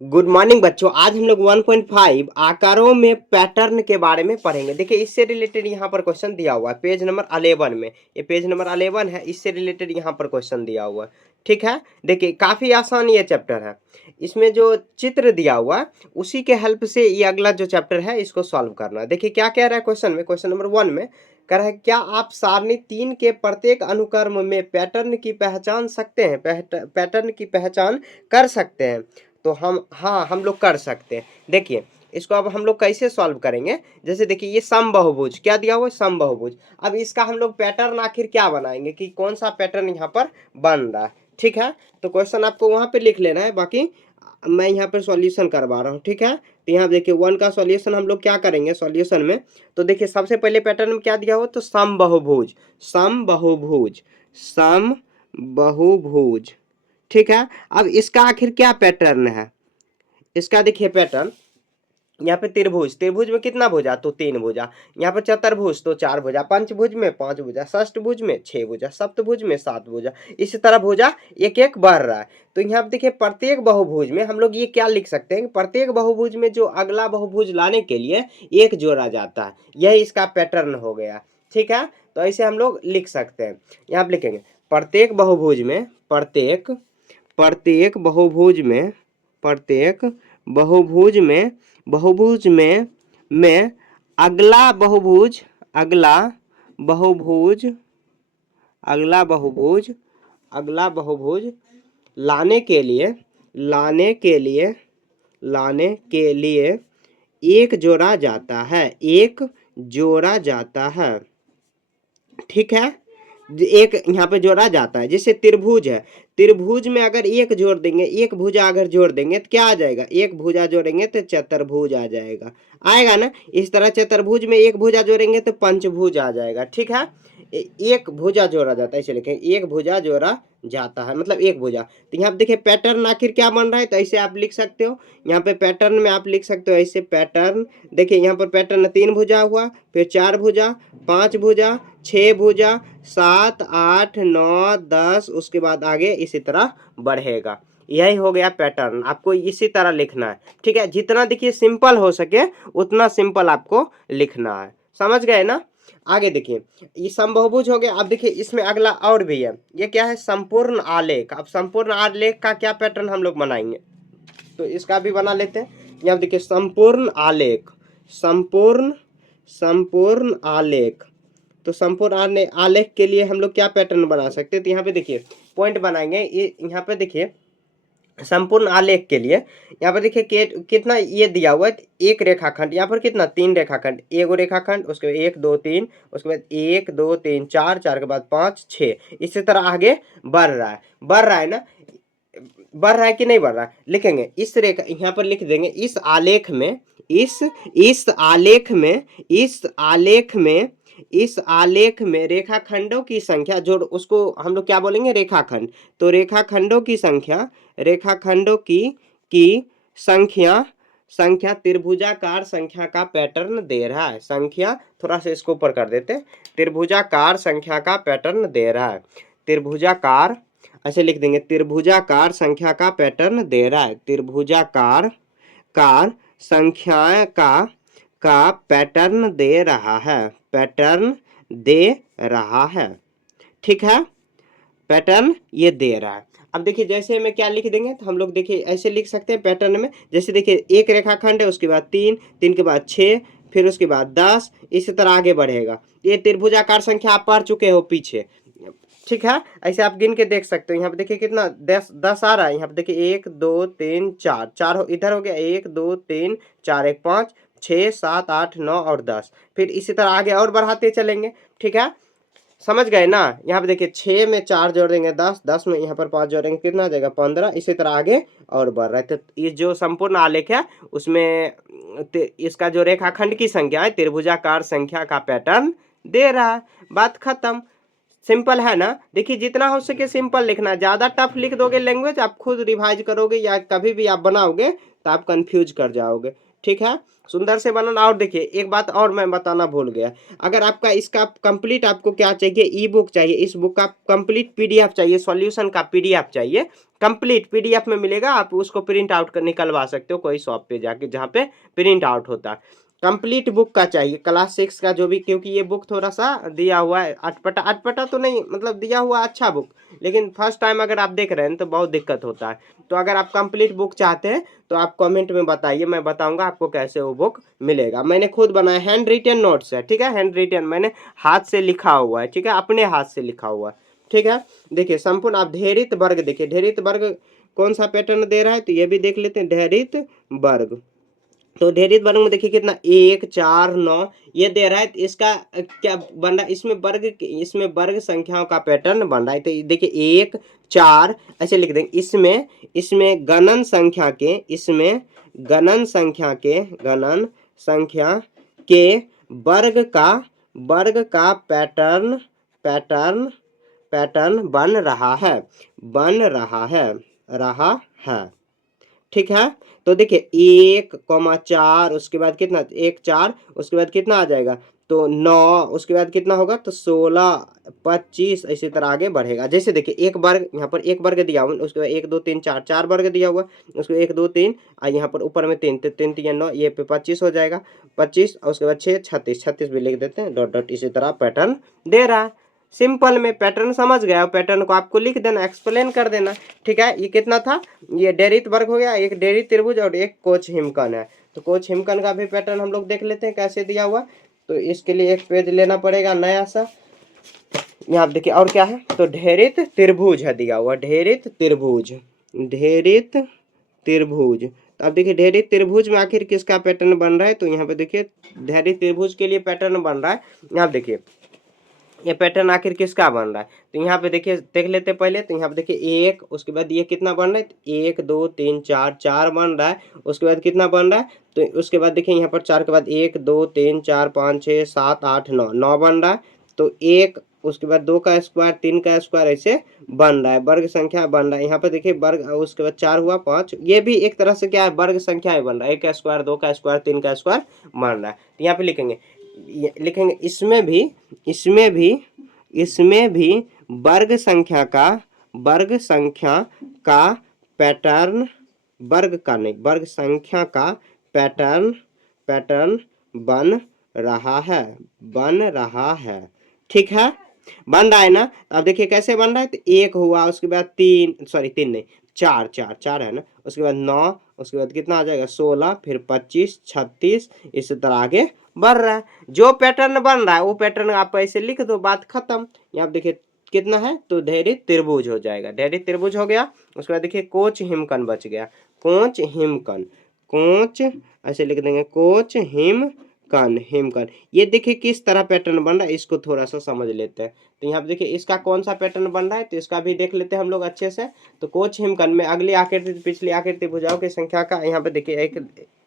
Good morning बच्चों। आज हम लोग 1.5 आकारों में पैटर्न के बारे में पढ़ेंगे। देखिए इससे रिलेटेड यहाँ पर क्वेश्चन दिया हुआ है पेज नंबर 11 में। ये पेज नंबर 11 है, इससे रिलेटेड यहाँ पर क्वेश्चन दिया हुआ है। ठीक है, देखिए काफी आसान ये चैप्टर है। इसमें जो चित्र दिया हुआ है उसी के हेल्प से ये अगला जो चैप्टर है इसको सॉल्व करना है। देखिए क्या कह रहा है क्वेश्चन में, क्वेश्चन नंबर 1 में कह रहा है क्या आप सारणी 3 के प्रत्येक अनुक्रम में पैटर्न की पहचान सकते हैं, पैटर्न की पहचान कर सकते हैं। तो हम लोग कर सकते हैं। देखिए इसको अब हम लोग कैसे सॉल्व करेंगे। जैसे देखिए ये समबाहुभुज क्या दिया हुआ है, समबाहुभुज। अब इसका हम लोग पैटर्न आखिर क्या बनाएंगे कि कौन सा पैटर्न यहाँ पर बन रहा है। ठीक है, तो क्वेश्चन आपको वहां पे लिख लेना है, बाकी मैं यहाँ पर सॉल्यूशन करवा रहा हूँ। ठीक है, तो यहाँ देखिए 1 का सॉल्यूशन हम लोग क्या करेंगे सॉल्यूशन में। तो देखिए सबसे पहले पैटर्न में क्या दिया हुआ, तो समबाहुभुज, समबाहुभुज, समबाहुभुज। ठीक है, अब इसका आखिर क्या पैटर्न है। इसका देखिए पैटर्न, यहाँ पे त्रिभुज, त्रिभुज में कितना भुजा, तो 3 भुजा। यहाँ पे चतुर्भुज तो 4 भुजा, पंचभुज में 5 भुजा, षष्ठभुज में 6 भुजा, सप्तभुज में 7 भुजा। इसी तरह भुजा एक एक बढ़ रहा है। तो यहाँ पे देखिए प्रत्येक बहुभुज में हम लोग ये क्या लिख सकते हैं, प्रत्येक बहुभुज में जो अगला बहुभुज लाने के लिए एक जोड़ा जाता है, यही इसका पैटर्न हो गया। ठीक है, तो ऐसे हम लोग लिख सकते हैं। यहाँ पे लिखेंगे प्रत्येक बहुभुज में, प्रत्येक प्रत्येक बहुभुज में, प्रत्येक बहुभुज में, बहुभुज में अगला बहुभुज, अगला बहुभुज, अगला बहुभुज, अगला बहुभुज लाने के लिए, लाने के लिए, लाने के लिए एक जोड़ा जाता है, एक जोड़ा जाता है। ठीक है, एक यहाँ पे जोड़ा जाता है। जैसे त्रिभुज है, त्रिभुज में अगर एक जोड़ देंगे, एक भुजा अगर जोड़ देंगे तो क्या आ जाएगा, एक भुजा जोड़ेंगे तो चतुर्भुज आ जाएगा, आएगा ना। इस तरह चतुर्भुज में एक भुजा जोड़ेंगे तो पंचभुज आ जाएगा। ठीक है, एक भुजा जोड़ा जाता है, इसे लिखें एक भुजा जोड़ा जाता है, मतलब एक भुजा। तो यहाँ पे देखिए पैटर्न आखिर क्या बन रहा है, तो ऐसे आप लिख सकते हो। यहाँ पे पैटर्न में आप लिख सकते हो ऐसे पैटर्न। देखिए यहाँ पर पैटर्न 3 भुजा हुआ, फिर 4 भुजा, 5 भुजा, 6 भुजा, 7, 8, 9, 10, उसके बाद आगे इसी तरह बढ़ेगा। यही हो गया पैटर्न, आपको इसी तरह लिखना है। ठीक है, जितना देखिए सिंपल हो सके उतना सिंपल आपको लिखना है, समझ गए ना। आगे देखिए ये समबाहुभुज हो गया। अब देखिए इसमें अगला और भी है, ये क्या है, संपूर्ण आलेख। अब संपूर्ण आलेख का क्या पैटर्न हम लोग बनाएंगे, तो इसका भी बना लेते हैं। यहाँ देखिए संपूर्ण आलेख, संपूर्ण, संपूर्ण आलेख। तो संपूर्ण आलेख के लिए हम लोग क्या पैटर्न बना सकते हैं, तो यहाँ पे देखिए पॉइंट बनाएंगे। ये यहाँ पे देखिए संपूर्ण आलेख के लिए यहाँ पर देखिए कितना ये दिया हुआ है, एक रेखाखंड। यहाँ पर कितना, 3 रेखाखंड, एगो रेखाखंड, उसके बाद 1 2 3, उसके बाद 1 2 3 4, 4 के बाद 5 6, इसी तरह आगे बढ़ रहा है, बढ़ रहा है ना, बढ़ रहा है कि नहीं बढ़ रहा है। लिखेंगे इस रेखा, यहाँ पर लिख देंगे इस आलेख में, इस आलेख में, इस आलेख में, इस आलेख में रेखाखंडों की संख्या, जो उसको हम लोग क्या बोलेंगे, रेखाखंड। तो रेखाखंडों की संख्या, रेखाखंडों की संख्या, संख्या त्रिभुजाकार संख्या का पैटर्न दे रहा है। संख्या थोड़ा सा इसको ऊपर कर देते, त्रिभुजाकार संख्या का पैटर्न दे रहा है। त्रिभुजाकार ऐसे लिख देंगे, त्रिभुजाकार संख्या का पैटर्न दे रहा है। त्रिभुजाकार कार संख्या का पैटर्न दे रहा है, पैटर्न दे रहा है। ठीक है, पैटर्न ये दे रहा है। अब देखिए जैसे में क्या लिख देंगे, तो हम लोग देखिए ऐसे लिख सकते हैं पैटर्न में। जैसे देखिए एक रेखाखंड है, उसके बाद 3, 3 के बाद 6, फिर उसके बाद 10, इसी तरह आगे बढ़ेगा। ये त्रिभुजाकार संख्या आप पढ़ चुके हो पीछे। ठीक है, ऐसे आप गिन के देख सकते हो। यहाँ पे देखिए कितना 10 आ रहा है। यहाँ पे देखिए 1 2 3 4, 4 इधर हो गया, 1 2 3 4, 1 5 6 7 8 9 और 10, फिर इसी तरह आगे और बढ़ाते चलेंगे। ठीक है, समझ गए ना। यहाँ पे देखिए 6 में 4 जोड़ देंगे 10, 10 में यहाँ पर 5 जोड़ेंगे कितना आ जाएगा 15, इसी तरह आगे और बढ़ रहा है। तो ये जो संपूर्ण आलेख है उसमें इसका जो रेखाखंड की संख्या है त्रिभुजाकार संख्या का पैटर्न दे रहा है। बात खत्म, सिंपल है ना। देखिए जितना हो सके सिंपल लिखना, ज़्यादा टफ लिख दोगे लैंग्वेज, आप खुद रिवाइज करोगे या कभी भी आप बनाओगे तो आप कंफ्यूज कर जाओगे। ठीक है, सुंदर से बनाना। और देखिए एक बात और मैं बताना भूल गया, अगर आपका इसका कंप्लीट आपको क्या चाहिए, ई बुक चाहिए, इस बुक का कंप्लीट पीडीएफ चाहिए, सॉल्यूशन का पीडीएफ चाहिए, कंप्लीट पीडीएफ में मिलेगा, आप उसको प्रिंट आउट कर निकलवा सकते हो कोई शॉप पे जाके जहाँ पे प्रिंट आउट होता है। कंप्लीट बुक का चाहिए क्लास 6 का जो भी, क्योंकि ये बुक थोड़ा सा दिया हुआ है अटपटा, अटपटा तो नहीं मतलब दिया हुआ अच्छा बुक, लेकिन फर्स्ट टाइम अगर आप देख रहे हैं तो बहुत दिक्कत होता है। तो अगर आप कंप्लीट बुक चाहते हैं तो आप कमेंट में बताइए, मैं बताऊंगा आपको कैसे वो बुक मिलेगा। मैंने खुद बनाया, हैंड रिटन नोट्स है, ठीक है, हैंड रिटन मैंने हाथ से लिखा हुआ है, ठीक है, अपने हाथ से लिखा हुआ है, ठीक है। देखिए संपूर्ण आप धेरित वर्ग, देखिए धेरित वर्ग कौन सा पैटर्न दे रहा है, तो ये भी देख लेते हैं, धेरित वर्ग। तो धेरित वर्ग में देखिए कितना 1 4 9 ये दे रहा है, तो इसका क्या बन रहा है, इसमें वर्ग संख्याओं का पैटर्न बन रहा है। तो देखिए 1 4 ऐसे लिख देंगे, इसमें गणन संख्या के, इसमें गणन संख्या के वर्ग का पैटर्न बन रहा है, ठीक है। तो देखिए 1,4 उसके बाद कितना 1 4 उसके बाद कितना आ जाएगा, तो 9 उसके बाद कितना होगा, तो 16 25 इसी तरह आगे बढ़ेगा। जैसे देखिए एक वर्ग, यहाँ पर एक वर्ग दिया हुआ, उसके बाद 1 2 3 4 4 वर्ग दिया हुआ, उसके बाद 1 2 3 यहाँ पर ऊपर में 3 3 3 9 ये पे 25 हो जाएगा, 25 और उसके बाद 6 36 36 भी लिख देते हैं डॉट डॉट, इसी तरह पैटर्न दे रहा है। सिंपल में पैटर्न समझ गया, पैटर्न को आपको लिख देना, एक्सप्लेन कर देना, ठीक है। ये कितना था, ये डेरित वर्ग हो गया, एक डेरित त्रिभुज और एक कोच हिमकन है। तो कोच हिमकन का भी पैटर्न हम लोग देख लेते हैं कैसे दिया हुआ। तो इसके लिए एक पेज लेना पड़ेगा नया सा, यहाँ देखिए और क्या है, तो डेरित त्रिभुज है दिया हुआ, डेरित त्रिभुज। तो अब देखिए डेरित त्रिभुज में आखिर किसका पैटर्न बन रहा है, तो यहाँ पे देखिए डेरित त्रिभुज के लिए पैटर्न बन रहा है। यहाँ देखिए ये पैटर्न आखिर किसका बन रहा है, तो यहाँ पे देखिए देख लेते पहले। तो यहाँ पे देखिए 1 उसके बाद ये कितना बन रहा है, 1 2 3 4 4 बन रहा है, उसके बाद कितना बन रहा है, तो उसके बाद देखिए यहाँ पर 4 के बाद 1 2 3 4 5 6 7 8 9 9 बन रहा है। तो 1 उसके बाद 2 का स्क्वायर 3 का स्क्वायर ऐसे बन रहा है, वर्ग संख्या बन रहा है। यहाँ पे देखिए वर्ग, उसके बाद 4 हुआ 5, ये भी एक तरह से क्या है, वर्ग संख्या ही बन रहा है, 1 का स्क्वायर 2 का स्क्वायर 3 का स्क्वायर बन रहा है। तो यहाँ पे लिखेंगे इसमें भी वर्ग संख्या का पैटर्न, वर्ग संख्या का पैटर्न बन रहा है, ठीक है, बन रहा है ना। अब देखिए कैसे बन रहा है, तो 1 हुआ, उसके बाद 3 नहीं 4 है ना, उसके बाद 9, उसके बाद कितना आ जाएगा 16, फिर 25 36 इसी तरह आगे बढ़ रहा है। जो पैटर्न बन रहा है वो पैटर्न आप ऐसे लिख दो, बात खत्म। यहाँ देखिए कितना है, तो धेरित त्रिभुज हो जाएगा, धेरित त्रिभुज हो गया। उसके बाद देखिए कोच हिमकन बच गया, कोच ऐसे लिख देंगे, कोच हिमकन। ये देखिए किस तरह पैटर्न बन रहा है, इसको थोड़ा सा समझ लेते हैं। तो यहाँ पे देखिए इसका कौन सा पैटर्न बन रहा है, तो इसका भी देख लेते हैं हम लोग अच्छे से। तो कोच हिमकन में अगली आकृति पिछली आकृति भुजाओं की संख्या का, यहाँ पे देखिए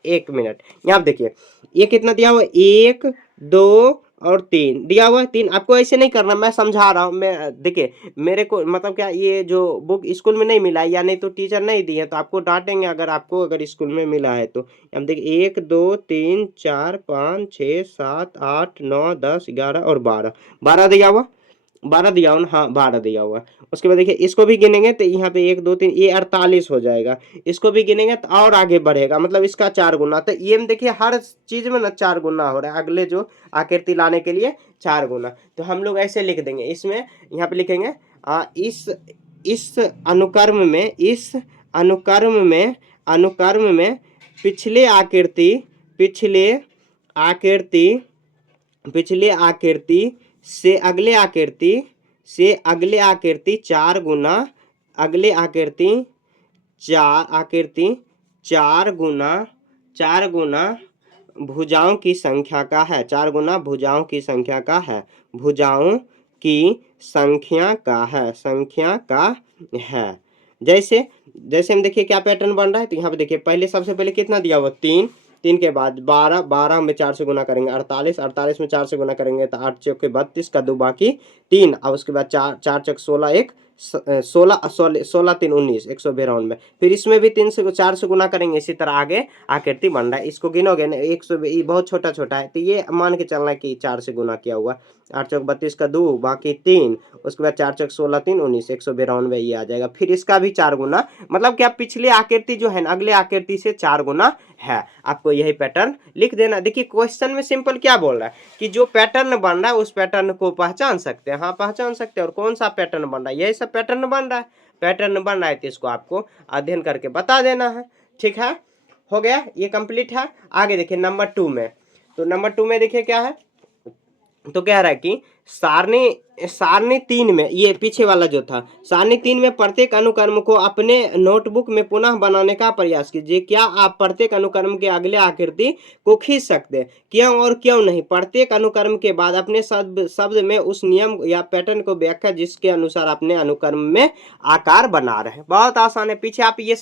एक मिनट, यहाँ पे देखिए ये कितना दिया हुआ है, 1 2 और 3 दिया हुआ है। 3 आपको ऐसे नहीं करना, मैं समझा रहा हूँ। मैं देखिए मेरे को मतलब क्या, ये जो बुक स्कूल में नहीं मिला है, या नहीं तो टीचर नहीं दिए तो आपको डांटेंगे, अगर स्कूल में मिला है तो। हम देखिए 1 2 3 4 5 6 7 8 9 10 11 और 12 दिया हुआ, 12 दिया हुआ ना, हाँ 12 दिया हुआ। उसके बाद देखिए इसको भी गिनेंगे तो यहाँ पे 1 2 3 ये 48 हो जाएगा। इसको भी गिनेंगे तो और आगे बढ़ेगा, मतलब इसका 4 गुना। तो ये में देखिए हर चीज में ना 4 गुना हो रहा है, अगले जो आकृति लाने के लिए 4 गुना। तो हम लोग ऐसे लिख देंगे, इसमें यहाँ पे लिखेंगे इस अनुक्रम में पिछले आकृति से अगले आकृति 4 गुना, अगले आकृति 4 गुना भुजाओं की संख्या का है, 4 गुना भुजाओं की संख्या का है, भुजाओं की संख्या का है। जैसे हम देखिए क्या पैटर्न बन रहा है। तो यहाँ पे देखिए पहले सबसे पहले कितना दिया हुआ 3 के बाद 12 में 4 से गुना करेंगे 48 में 4 से गुना करेंगे तो 8 चौके 32 का 2 बाकी 3, और उसके बाद 4 चौक 16 1 16 16 3 19 192। फिर इसमें भी 3 से 4 से गुना करेंगे, इसी तरह आगे आकृति बन रहा है। इसको गिनोगे ना 100, बहुत छोटा छोटा है, तो ये मान के चलना है कि 4 से गुना किया हुआ। 8 चौक 32 का 2 बाकी 3, उसके बाद 4 चौक 16 3 19 192 ये आ जाएगा। फिर इसका भी 4 गुना, मतलब क्या पिछले आकृति जो है ना अगले आकृति से 4 गुना है। आपको यही पैटर्न लिख देना। देखिए क्वेश्चन में सिंपल क्या बोल रहा है कि जो पैटर्न बन रहा है उस पैटर्न को पहचान सकते हैं। हाँ पहचान सकते हैं। और कौन सा पैटर्न बन रहा है, यही सब पैटर्न बन रहा है। पैटर्न बन रहा है तो इसको आपको अध्ययन करके बता देना है। ठीक है, हो गया, ये कंप्लीट है। आगे देखिए नंबर 2 में, तो नंबर 2 में देखिए क्या है, तो कह रहा है कि सारणी 3 में, ये पीछे वाला जो था, सारणी 3 में प्रत्येक अनुक्रम को अपने नोटबुक में पुनः बनाने का प्रयास कीजिए। क्या आप प्रत्येक अनुक्रम के अगले आकृति को खींच सकते हैं? क्यों और क्यों नहीं? प्रत्येक अनुक्रम के बाद अपने शब्द में उस नियम या पैटर्न को व्याख्या जिसके अनुसार अपने अनुक्रम में आकार बना रहे हैं। बहुत आसान है, पीछे आप ये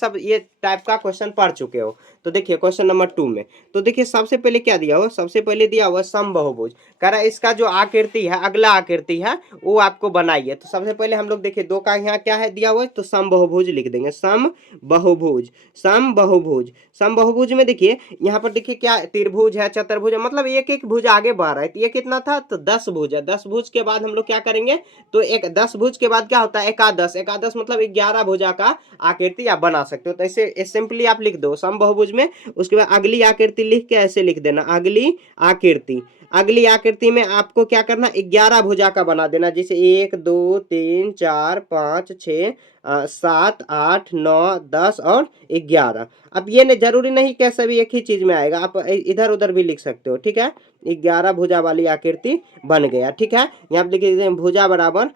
टाइप का क्वेश्चन पढ़ चुके हो। तो देखिए क्वेश्चन नंबर 2 में, तो देखिए सबसे पहले क्या दिया हुआ, सबसे पहले दिया हुआ समबाहुभुज। कह रहा है इसका जो आकृति है, अगला आकृति है, वो आपको बनाइए। तो सबसे पहले हम लोग देखिए 2 का यहाँ क्या है दिया हुआ है, तो समबाहुभुज लिख देंगे। समबाहुभुज, समबाहुभुज, समबाहुभुज में देखिए यहाँ पर देखिए क्या त्रिभुज है, चतुर्भुज है, मतलब एक एक भुज आगे बढ़ रहा है। तो ये कितना था, तो 10 भुज है। 10 भुज के बाद हम लोग क्या करेंगे, तो एक 10 भुज के बाद क्या होता है, एकादश। एकादश मतलब 11 भुजा का आकृति आप बना सकते हो। तो ऐसे सिंपली आप लिख दो समबाहुभुज में। उसके बाद अगली आकृति लिख के ऐसे लिख देना, अगली आकृति। अगली आकृति में आपको क्या करना, 11 भुजा का बना देना। जैसे 1 2 3 4 5 6 7 8 9 10 और 11। अब ये नहीं जरूरी नहीं कि सभी एक ही चीज में आएगा, आप इधर उधर भी लिख सकते हो। ठीक है, 11 भुजा वाली आकृति बन गया। ठीक है, यहाँ पे देखिए भुजा बराबर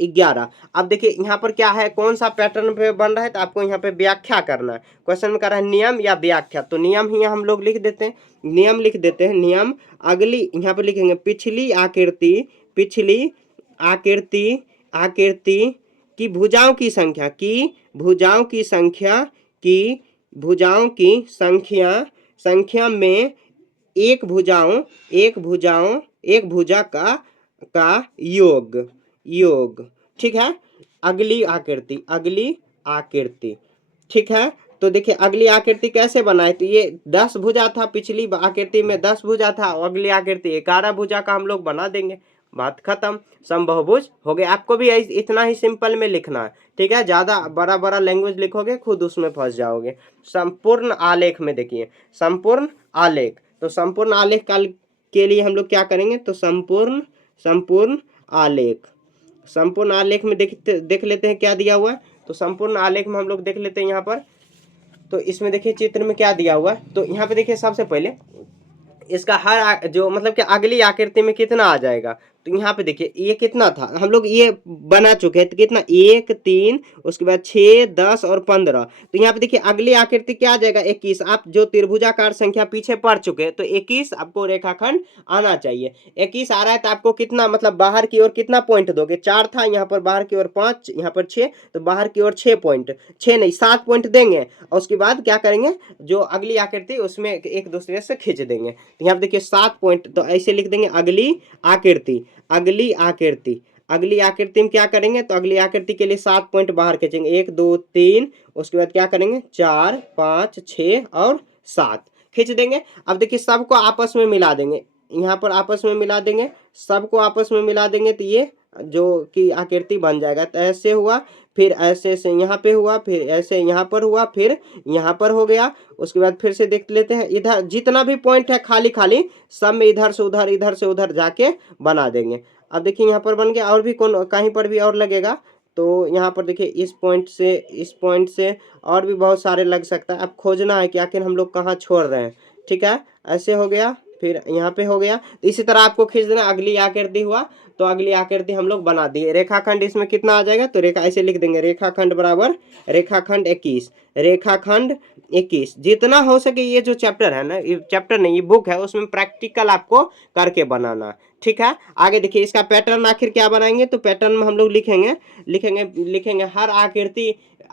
11। अब देखिए यहाँ पर क्या है, कौन सा पैटर्न पे बन रहा है, तो आपको यहाँ पे व्याख्या करना है। क्वेश्चन में कह रहा है नियम या व्याख्या, तो नियम ही हम लोग लिख देते हैं, नियम लिख देते हैं। नियम अगली यहाँ पे लिखेंगे पिछली आकृति, पिछली आकृति, आकृति की भुजाओं की संख्या, की भुजाओं की संख्या, की भुजाओं की संख्या में एक भुजा का योग। ठीक है, अगली आकृति, अगली आकृति। ठीक है, तो देखिए अगली आकृति कैसे बनाए, तो ये 10 भुजा था, पिछली आकृति में 10 भुजा था, और अगली आकृति 11 भुजा का हम लोग बना देंगे। बात खत्म, समबाहुभुज हो गया। आपको भी इतना ही सिंपल में लिखना है। ठीक है, ज्यादा बड़ा बड़ा लैंग्वेज लिखोगे खुद उसमें फंस जाओगे। संपूर्ण आलेख में देखिए, संपूर्ण आलेख, तो संपूर्ण आलेख के लिए हम लोग क्या करेंगे, तो संपूर्ण आलेख, संपूर्ण आलेख में देख लेते हैं क्या दिया हुआ है। तो संपूर्ण आलेख में हम लोग देख लेते हैं यहाँ पर, तो इसमें देखिए चित्र में क्या दिया हुआ है। तो यहाँ पे देखिए सबसे पहले इसका हर जो मतलब कि अगली आकृति में कितना आ जाएगा, तो यहाँ पे देखिए ये कितना था, हम लोग ये बना चुके हैं, तो कितना 1 3 उसके बाद 6 10 और 15। तो यहाँ पे देखिए अगली आकृति क्या आ जाएगा, 21। आप जो त्रिभुजाकार संख्या पीछे पढ़ चुके हैं, तो 21 आपको रेखाखंड आना चाहिए। 21 आ रहा है तो आपको कितना, मतलब बाहर की ओर कितना पॉइंट दोगे, 4 था, यहाँ पर बाहर की ओर 5, यहाँ पर 6, तो बाहर की ओर 6 पॉइंट, 6 नहीं 7 पॉइंट देंगे। और उसके बाद क्या करेंगे, जो अगली आकृति उसमें एक दूसरे से खींच देंगे। तो यहाँ पे देखिए 7 पॉइंट, तो ऐसे लिख देंगे अगली आकृति, अगली आकृति। अगली आकृति में क्या करेंगे, तो अगली आकृति के लिए 7 पॉइंट बाहर खींचेंगे, 1 2 3, उसके बाद क्या करेंगे 4 5 6 और 7 खींच देंगे। अब देखिए सबको आपस में मिला देंगे, यहाँ पर आपस में मिला देंगे, सबको आपस में मिला देंगे, तो ये जो कि आकृति बन जाएगा। तो ऐसे हुआ, फिर ऐसे से यहाँ पे हुआ, फिर ऐसे यहाँ पर हुआ, फिर यहाँ पर हो गया। उसके बाद फिर से देख लेते हैं, इधर जितना भी पॉइंट है खाली खाली सब में इधर से उधर जाके बना देंगे। अब देखिए यहाँ पर बन गया, और भी कहीं पर भी और लगेगा, तो यहाँ पर देखिए इस पॉइंट से और भी बहुत सारे लग सकता है। अब खोजना है कि आखिर हम लोग कहाँ छोड़ रहे हैं। ठीक है, ऐसे हो गया, फिर यहाँ पे हो गया। तो इसी तरह आपको खींच देना, अगली आकृति हुआ, तो अगली आकृति हम लोग बना दिए। रेखाखंड इसमें कितना आ जाएगा, तो रेखा ऐसे लिख देंगे, रेखाखंड बराबर रेखाखंड 21, रेखाखंड 21। जितना हो सके ये जो चैप्टर है ना, ये चैप्टर नहीं ये बुक है, उसमें प्रैक्टिकल आपको करके बनाना। ठीक है, आगे देखिए इसका पैटर्न आखिर क्या बनाएंगे, तो पैटर्न में हम लोग लिखेंगे हर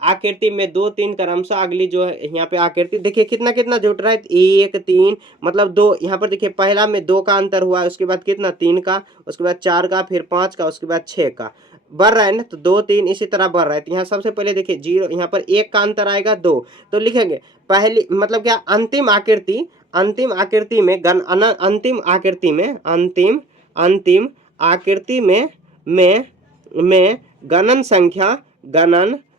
आकृति में 2 3 क्रमशः अगली जो है यहाँ पे आकृति देखिए कितना जुट रहा है, 1 3 मतलब 2। यहाँ पर देखिए पहला में 2 का अंतर हुआ, उसके बाद कितना 3 का, उसके बाद 4 का, फिर 5 का, उसके बाद 6 का। बढ़ रहा है ना, तो 2 3 इसी तरह बढ़ रहा है। तो यहाँ सबसे पहले देखिए 0, यहाँ पर 1 का अंतर आएगा 2, तो लिखेंगे पहली मतलब क्या, अंतिम आकृति, अंतिम आकृति में अंतिम आकृति में अंतिम आकृति में गणन संख्या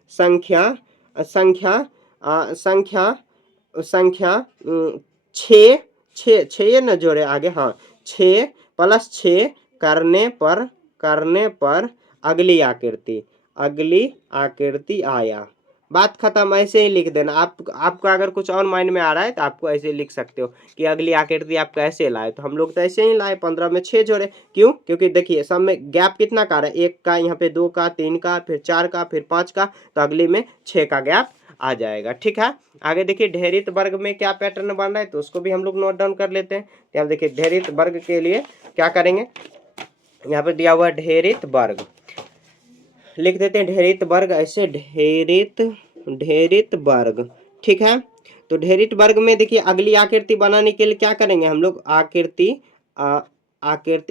संख्या संख्या संख्या 6 6 6 ये न जोड़े आगे, हाँ 6 + 6 करने पर अगली आकृति आया। बात खत्म। ऐसे ही लिख देना। आपको अगर कुछ और माइंड में आ रहा है तो आपको ऐसे लिख सकते हो कि अगली आकृति आप कैसे लाए। तो हम लोग तो ऐसे ही लाए, 15 में 6 जोड़े। क्यों? क्योंकि देखिए सब में गैप कितना का आ रहा है, 1 का, यहाँ पे 2 का, 3 का, फिर 4 का, फिर 5 का, तो अगली में 6 का गैप आ जाएगा। ठीक है। आगे देखिए ढेरित वर्ग में क्या पैटर्न बन रहा है, तो उसको भी हम लोग नोट डाउन कर लेते हैं। यहाँ देखिए ढेरित वर्ग के लिए क्या करेंगे, यहाँ पे दिया हुआ है ढेरित वर्ग, लिख देते हैं ढेरित वर्ग ऐसे, ढेरित वर्ग। ठीक है। तो ढेरित वर्ग में देखिए अगली आकृति बनाने के लिए क्या करेंगे हम लोग, आकृति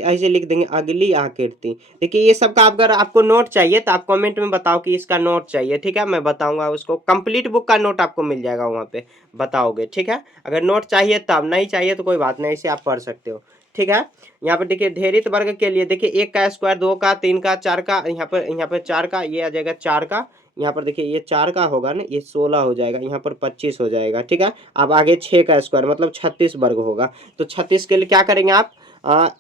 ऐसे लिख देंगे, अगली आकृति। देखिए ये सब का अगर आपको नोट चाहिए तो आप कमेंट में बताओ कि इसका नोट चाहिए। ठीक है, मैं बताऊंगा उसको, कंप्लीट बुक का नोट आपको मिल जाएगा वहाँ पे, बताओगे। ठीक है, अगर नोट चाहिए तब, नहीं चाहिए तो कोई बात नहीं, इसे आप पढ़ सकते हो। ठीक है। यहाँ पर देखिए ढेरित वर्ग के लिए देखिए 1 का स्क्वायर, 2 का, 3 का, 4 का, यहाँ पर 4 का, ये आ जाएगा 4 का। यहाँ पर देखिए ये 4 का होगा ना, ये 16 हो जाएगा, यहाँ पर 25 हो जाएगा। ठीक है। अब आगे 6 का स्क्वायर मतलब 36 वर्ग होगा। तो 36 के लिए क्या करेंगे आप,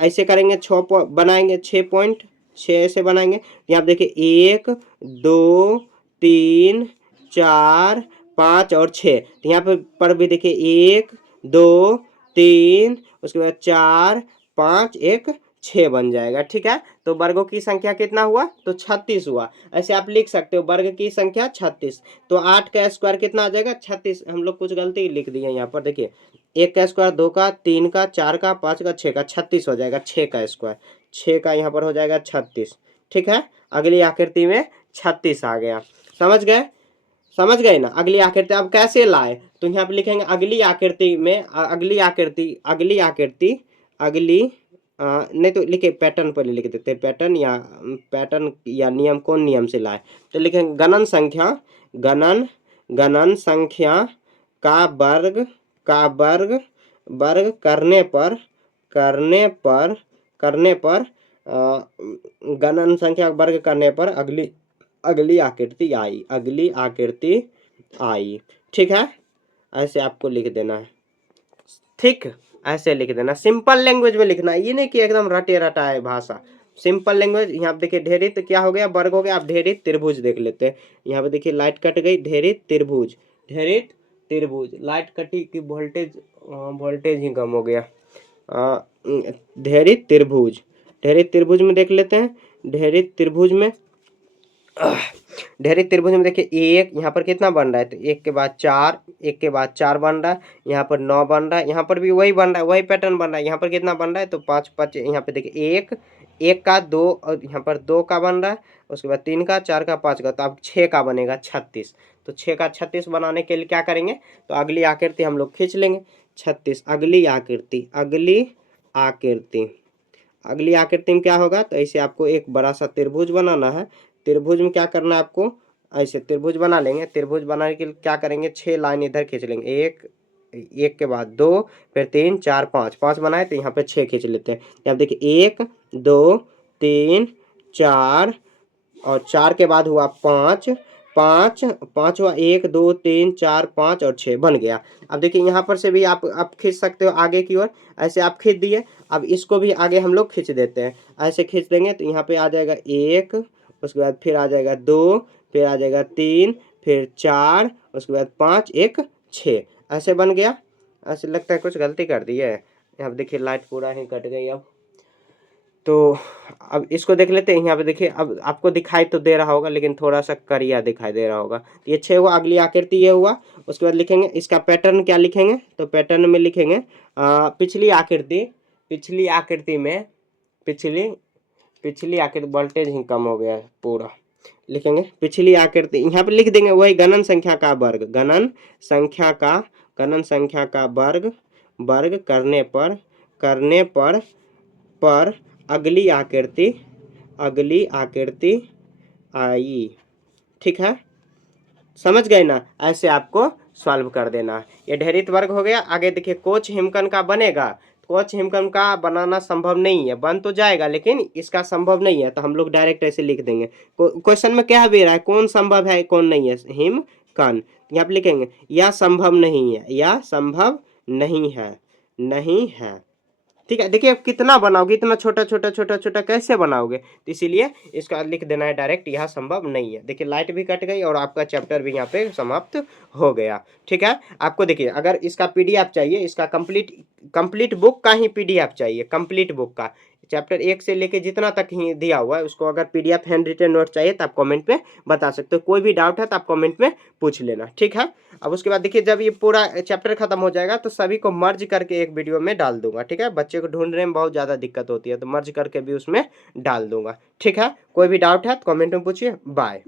ऐसे करेंगे, 6 बनाएंगे, 6 पॉइंट 6 ऐसे बनाएंगे। यहाँ देखिए 1 2 3 4 5 और 6, तो यहाँ पर भी देखिए 1 2 3, उसके बाद 4 5 1 6 बन जाएगा। ठीक है। तो वर्गों की संख्या कितना हुआ, तो 36 हुआ। ऐसे आप लिख सकते हो वर्ग की संख्या 36। तो 8 का स्क्वायर कितना आ जाएगा, 36। हम लोग कुछ गलती लिख दिए यहाँ पर, देखिए 1 का स्क्वायर, 2 का, 3 का, 4 का, 5 का, 6 का, 36 हो जाएगा। 6 का स्क्वायर, 6 का यहाँ पर हो जाएगा 36। ठीक है। अगली आकृति में 36 आ गया। समझ गए ना। अगली आकृति अब कैसे लाए, तो यहाँ पे लिखेंगे अगली आकृति में, नहीं तो लिखे पैटर्न पहले लिख देते हैं, पैटर्न या नियम, कौन नियम से लाए, तो लिखेंगे गणन संख्या का वर्ग करने पर गणन संख्या का वर्ग करने पर अगली आकृति आई। ठीक है। ऐसे आपको लिख देना है। ठीक, ऐसे लिख देना, सिंपल लैंग्वेज में लिखना, ये नहीं कि एकदम रटे रटा है भाषा, सिंपल लैंग्वेज। यहाँ पे देखिए ढेरित क्या हो गया, वर्ग हो गया। आप ढेरित त्रिभुज देख लेते हैं। यहाँ पे देखिए लाइट कट गई, ढेरित त्रिभुज लाइट कटी की वोल्टेज ही कम हो गया। ढेरित त्रिभुज में देख लेते हैं। ढेरित त्रिभुज में देखिए 1 यहाँ पर कितना बन रहा है, तो 1 के बाद 4, 1 के बाद 4 बन रहा है, यहाँ पर 9 बन रहा है, यहाँ पर भी वही बन रहा है, वही पैटर्न बन रहा है। यहाँ पर कितना बन रहा है, तो 5 5, यहाँ पे देखिए 1 का 2, और यहाँ पर 2 का बन रहा है, उसके बाद 3 का, 4 का, 5 का, तो अब 6 का बनेगा 36। तो 6 का 36 बनाने के लिए क्या करेंगे, तो अगली आकृति हम लोग खींच लेंगे 36। अगली आकृति में क्या होगा, तो ऐसे आपको एक बड़ा सा त्रिभुज बनाना है। त्रिभुज में क्या करना है आपको, ऐसे त्रिभुज बना लेंगे। त्रिभुज बनाने के लिए क्या करेंगे, 6 लाइन इधर खींच लेंगे, 1 के बाद 2, फिर 3 4 5 बनाए, तो यहाँ पे 6 खींच लेते हैं। यहाँ देखिए 1 2 3 4, और 4 के बाद हुआ 5 हुआ, 1 2 3 4 5 और 6 बन गया। अब देखिए यहाँ पर से भी आप खींच सकते हो आगे की ओर, ऐसे आप खींच दिए। अब इसको भी आगे हम लोग खींच देते हैं, ऐसे खींच देंगे, तो यहाँ पे आ जाएगा 1, उसके बाद फिर आ जाएगा 2, फिर आ जाएगा 3, फिर 4, उसके बाद 5 1 6, ऐसे बन गया। ऐसे लगता है कुछ गलती कर दी है। यहाँ देखिए लाइट पूरा ही कट गई। अब तो अब इसको देख लेते हैं। यहाँ पे देखिए अब आपको दिखाई तो दे रहा होगा, लेकिन थोड़ा सा करिया दिखाई दे रहा होगा। ये 6 हुआ, अगली आकृति ये हुआ। उसके बाद लिखेंगे इसका पैटर्न, क्या लिखेंगे, तो पैटर्न में लिखेंगे पिछली आकृति वोल्टेज ही कम हो गया है पूरा, लिखेंगे पिछली आकृति। यहाँ पे लिख देंगे वही गणन संख्या का वर्ग, गणन संख्या का वर्ग करने पर अगली आकृति आई। ठीक है, समझ गए ना? ऐसे आपको सॉल्व कर देना है। ये ढेरित वर्ग हो गया। आगे देखिए कोच हिमकन का बनेगा। कोच हिमकन का बनाना संभव नहीं है, बन तो जाएगा लेकिन इसका संभव नहीं है, तो हम लोग डायरेक्ट ऐसे लिख देंगे। क्वेश्चन में क्या दे रहा है, कौन संभव है कौन नहीं है, हिमकन। यहाँ पे लिखेंगे यह संभव नहीं है, यह संभव नहीं है, नहीं है। ठीक है, देखिए अब कितना बनाओगे, इतना छोटा छोटा छोटा छोटा कैसे बनाओगे, तो इसीलिए इसका लिख देना है डायरेक्ट, यह संभव नहीं है। देखिए लाइट भी कट गई और आपका चैप्टर भी यहाँ पे समाप्त हो गया। ठीक है, आपको देखिए अगर इसका पीडीएफ चाहिए, इसका कंप्लीट बुक का ही पीडीएफ चाहिए, कंप्लीट बुक का चैप्टर 1 से लेके जितना तक ही दिया हुआ है उसको अगर पीडीएफ हैंड रिटन नोट चाहिए तो आप कमेंट में बता सकते हो। कोई भी डाउट है तो आप कमेंट में पूछ लेना। ठीक है, अब उसके बाद देखिए जब ये पूरा चैप्टर खत्म हो जाएगा तो सभी को मर्ज करके एक वीडियो में डाल दूंगा। ठीक है, बच्चे को ढूंढने में बहुत ज़्यादा दिक्कत होती है तो मर्ज करके भी उसमें डाल दूंगा। ठीक है, कोई भी डाउट है तो कमेंट में पूछिए। बाय।